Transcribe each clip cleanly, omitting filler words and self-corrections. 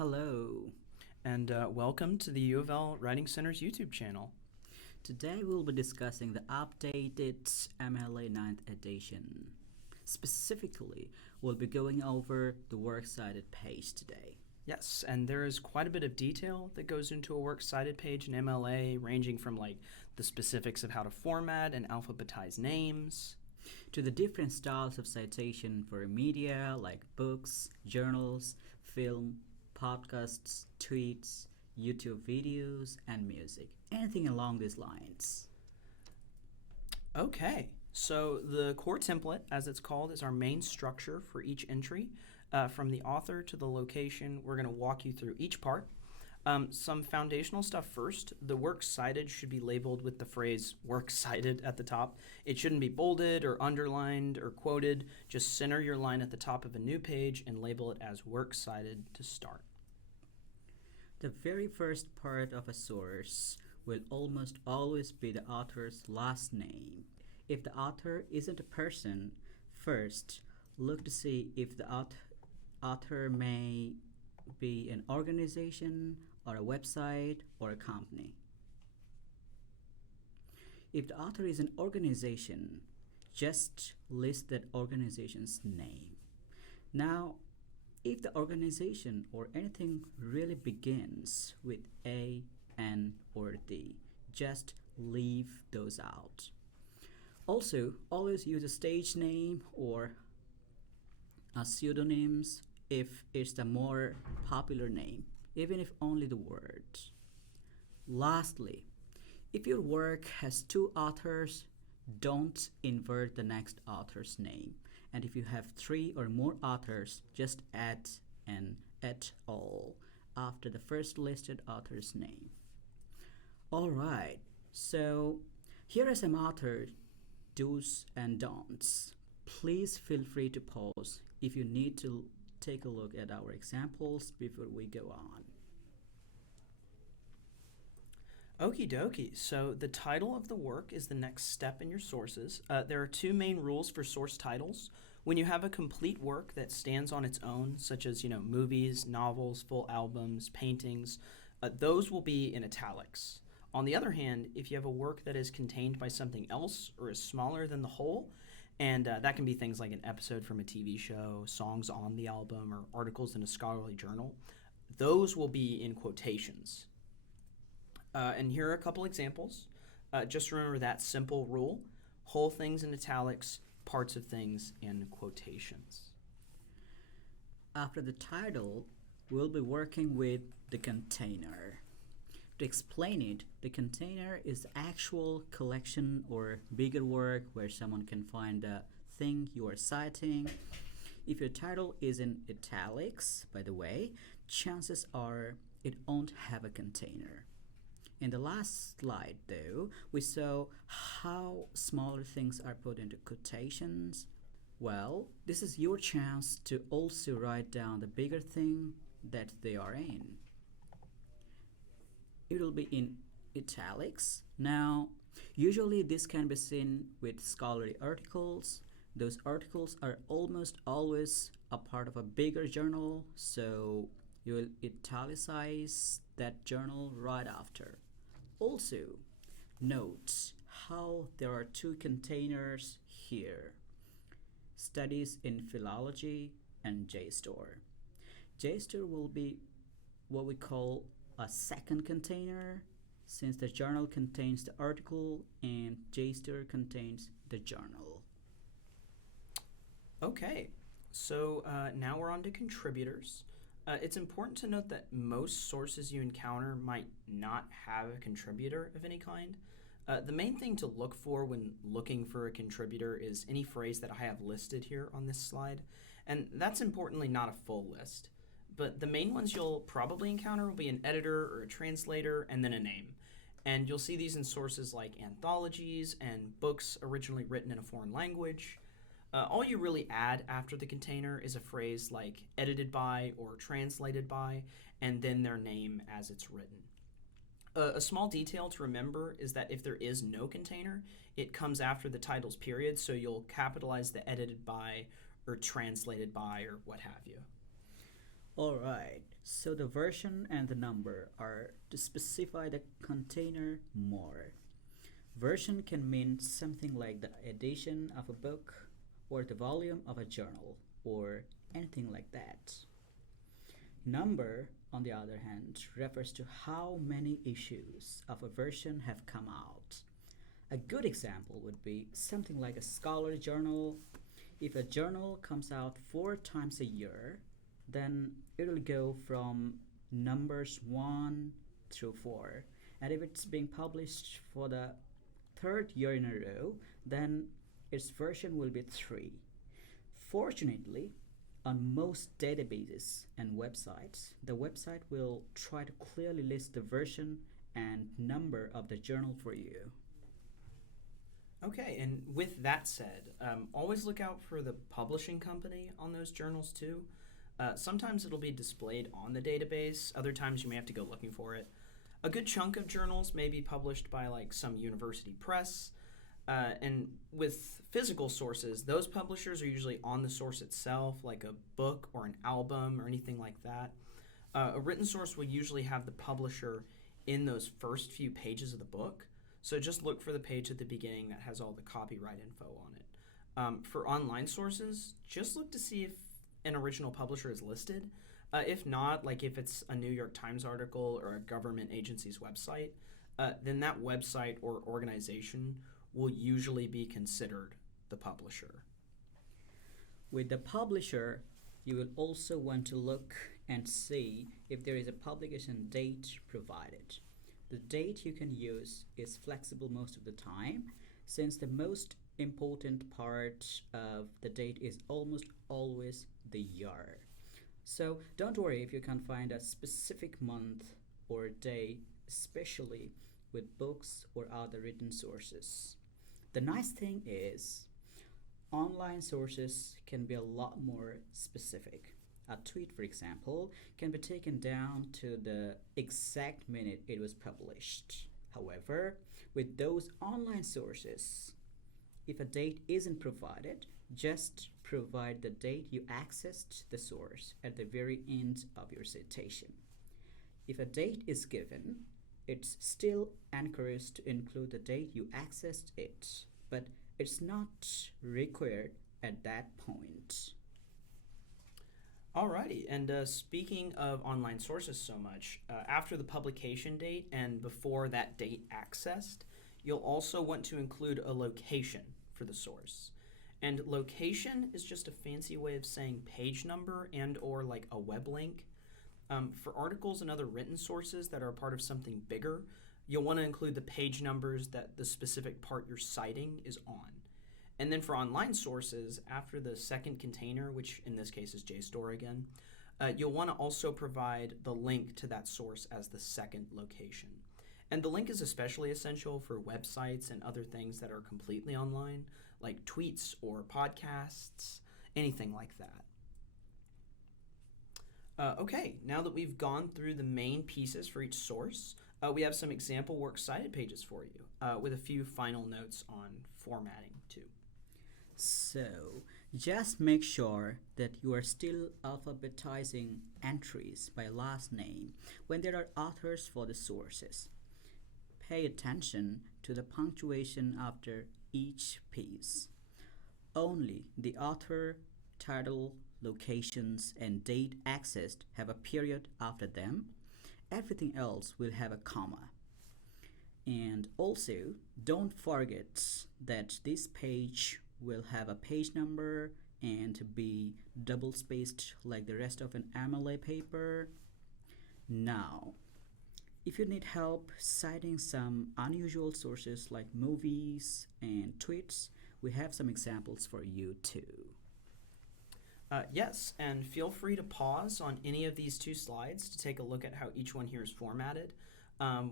Hello. And welcome to the UofL Writing Center's YouTube channel. Today we'll be discussing the updated MLA 9th edition. Specifically, we'll be going over the Works Cited page today. Yes, and there is quite a bit of detail that goes into a Works Cited page in MLA, ranging from the specifics of how to format and alphabetize names, to the different styles of citation for media like books, journals, film, podcasts, tweets, YouTube videos, and music. Anything along these lines. Okay, so the core template, as it's called, is our main structure for each entry. From the author to the location, we're going to walk you through each part. Some foundational stuff first. The works cited should be labeled with the phrase works cited at the top. It shouldn't be bolded or underlined or quoted. Just center your line at the top of a new page and label it as works cited to start. The very first part of a source will almost always be the author's last name. If the author isn't a person, first look to see if the author may be an organization or a website or a company. If the author is an organization, just list that organization's name. Now, if the organization or anything really begins with A, N, or D, just leave those out. Also, always use a stage name or a pseudonyms if it's the more popular name, even if only the words. Lastly, if your work has two authors, don't invert the next author's name. And if you have three or more authors, just add an et al. After the first listed author's name. Alright, so here are some author do's and don'ts. Please feel free to pause if you need to take a look at our examples before we go on. Okie dokie, so the title of the work is the next step in your sources. There are two main rules for source titles. When you have a complete work that stands on its own, such as movies, novels, full albums, paintings, those will be in italics. On the other hand, if you have a work that is contained by something else or is smaller than the whole, and that can be things like an episode from a TV show, songs on the album, or articles in a scholarly journal, those will be in quotations. And here are a couple examples. Just remember that simple rule: whole things in italics, parts of things in quotations. After the title, we'll be working with the container. To explain it, the container is the actual collection or bigger work where someone can find the thing you are citing. If your title is in italics, by the way, chances are it won't have a container. In the last slide, though, we saw how smaller things are put into quotations. Well, this is your chance to also write down the bigger thing that they are in. It will be in italics. Now, usually this can be seen with scholarly articles. Those articles are almost always a part of a bigger journal, so you will italicize that journal right after. Also, note how there are two containers here: Studies in Philology and JSTOR. JSTOR will be what we call a second container, since the journal contains the article and JSTOR contains the journal. Okay, so now we're on to contributors. It's important to note that most sources you encounter might not have a contributor of any kind. The main thing to look for when looking for a contributor is any phrase that I have listed here on this slide, and that's importantly not a full list. But the main ones you'll probably encounter will be an editor or a translator and then a name. And you'll see these in sources like anthologies and books originally written in a foreign language. All you really add after the container is a phrase like edited by or translated by, and then their name as it's written. A small detail to remember is that if there is no container, it comes after the title's period, so you'll capitalize the edited by or translated by or what have you. Alright, So the version and the number are to specify the container more. Version can mean something like the edition of a book or the volume of a journal or anything like that. Number, on the other hand, refers to how many issues of a version have come out. A good example would be something like a scholarly journal. If a journal comes out 4 times a year, then it will go from numbers 1 through 4. And if it's being published for the third year in a row, then its version will be 3. Fortunately, on most databases and websites, the website will try to clearly list the version and number of the journal for you. Okay, and with that said, always look out for the publishing company on those journals too. Sometimes it'll be displayed on the database, other times you may have to go looking for it. A good chunk of journals may be published by like some university press, and with physical sources, those publishers are usually on the source itself, like a book or an album or anything like that. A written source will usually have the publisher in those first few pages of the book, so just look for the page at the beginning that has all the copyright info on it. For online sources, just look to see if an original publisher is listed. If not, like if it's a New York Times article or a government agency's website, then that website or organization will usually be considered the publisher. With the publisher, you will also want to look and see if there is a publication date provided. The date you can use is flexible most of the time, since the most important part of the date is almost always the year. So don't worry if you can't find a specific month or day, especially with books or other written sources. The nice thing is, online sources can be a lot more specific. A tweet, for example, can be taken down to the exact minute it was published. However, with those online sources, if a date isn't provided, just provide the date you accessed the source at the very end of your citation. If a date is given, it's still encouraged to include the date you accessed it, but it's not required at that point. Alrighty, and speaking of online sources so much, after the publication date and before that date accessed, you'll also want to include a location for the source. And location is just a fancy way of saying page number and or like a web link. For articles and other written sources that are part of something bigger, you'll want to include the page numbers that the specific part you're citing is on. And then for online sources, after the second container, which in this case is JSTOR again, you'll want to also provide the link to that source as the second location. And the link is especially essential for websites and other things that are completely online, like tweets or podcasts, anything like that. Okay, now that we've gone through the main pieces for each source, we have some example works cited pages for you, with a few final notes on formatting too. So, just make sure that you are still alphabetizing entries by last name when there are authors for the sources. Pay attention to the punctuation after each piece. Only the author, title, locations, and date accessed have a period after them. Everything else will have a comma. And also, don't forget that this page will have a page number and be double spaced like the rest of an MLA paper. Now, if you need help citing some unusual sources like movies and tweets, we have some examples for you too. Yes, and feel free to pause on any of these two slides to take a look at how each one here is formatted.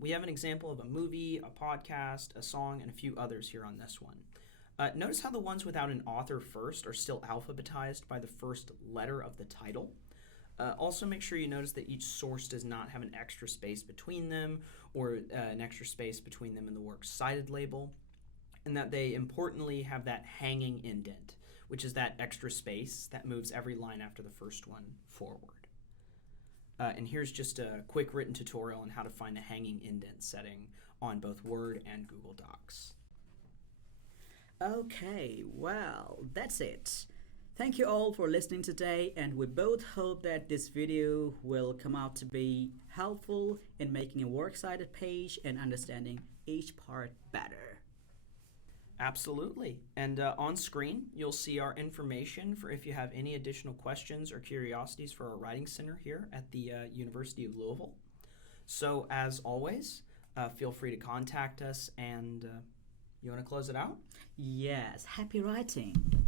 We have an example of a movie, a podcast, a song, and a few others here on this one. Notice how the ones without an author first are still alphabetized by the first letter of the title. Also make sure you notice that each source does not have an extra space between them or an extra space between them and the works cited label, and that they importantly have that hanging indent, which is that extra space that moves every line after the first one forward. And here's just a quick written tutorial on how to find a hanging indent setting on both Word and Google Docs. Okay, well, that's it. Thank you all for listening today, and we both hope that this video will come out to be helpful in making a works cited page and understanding each part better. Absolutely. And on screen, you'll see our information for if you have any additional questions or curiosities for our Writing Center here at the University of Louisville. So as always, feel free to contact us, and you want to close it out? Yes, happy writing!